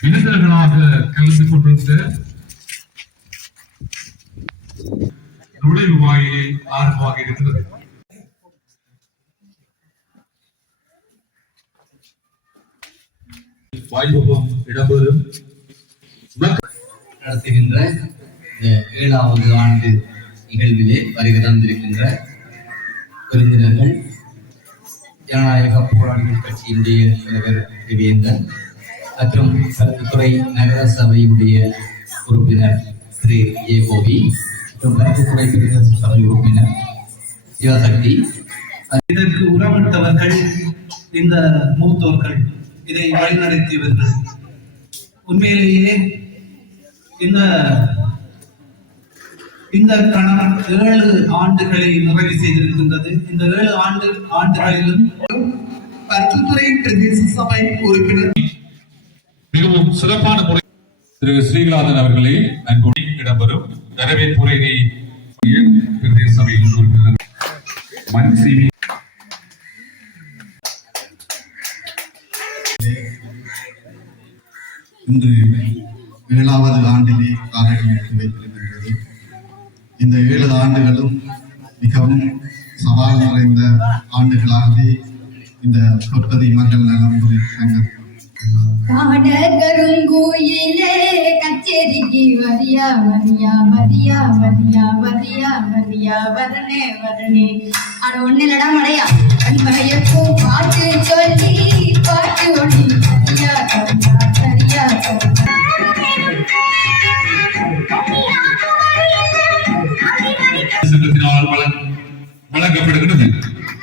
இளைஞர்களாக கலந்து கொண்டிருந்த நுழைவு வாயிலே ஆரம்பமாக இருக்கிறது வாய்ப்பகம் இடம்பெறும். நடத்துகின்ற இந்த ஏழாவது ஆண்டு நிகழ்விலே வருகை தந்திருக்கின்ற விருந்தினர்கள் ஜனநாயக போராளிகள் கட்சியினுடைய தலைவர் திவேந்தன் மற்றும் கருத்துத்துறை நகர சபையுடைய உறுப்பினர் திரு ஏ கோபி மற்றும் கருத்துத்துறை பிரதேச சபை உறுப்பினர் சிவசக்தி இதற்கு உரமிட்டவர்கள் இந்த மூத்தோர்கள் இதை வழிநடத்தியவர்கள். உண்மையிலேயே இந்த இந்த கணம் ஏழு ஆண்டுகளை நிறைவு செய்திருக்கின்றது. இந்த ஏழு ஆண்டு ஆண்டுகளிலும் கருத்துத்துறை பிரதேச சபை உறுப்பினர் மிகவும் சிறப்பான முறை திரு ஸ்ரீநாதன் அவர்களே அன்போடு இடம்பெறும் வரவேற்புரையை பிரதேச சபையின் உறுப்பினர் மண் சிவி இன்று ஏழாவது ஆண்டிலே காலடி எடுத்து வைத்திருக்கின்றது இந்த ஏழு ஆண்டுகளும் மிகவும் சவால் நிறைந்த ஆண்டுகளாகவே இந்த சொற்பதி மக்கள் நலம் குறித்தாங்க காட கருங்குயிலே கச்சேரிக்கு வரியா வரியா வரியா வரியா வரியா வரியா வரணே வரணே. அட ஒண்ணு இல்லடா மடையா. கண்மயக்கும் பாட்டு சொல்லி வழங்கப்படுகிறது.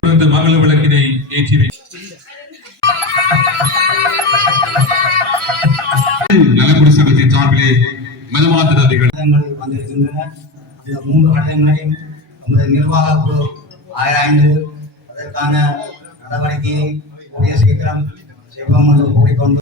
இந்த மகள விளக்கினை ஏற்றி வை- நலக்குடி சங்கத்தின் சார்பிலே மதமாத்த நதிகள் வந்திருக்கின்றன. இந்த மூன்று கடிதங்களையும் நமது நிர்வாக குழு ஆராய்ந்து அதற்கான நடவடிக்கையை கூடிய சீக்கிரம் செய்வோம் என்று கூறிக்கொண்டு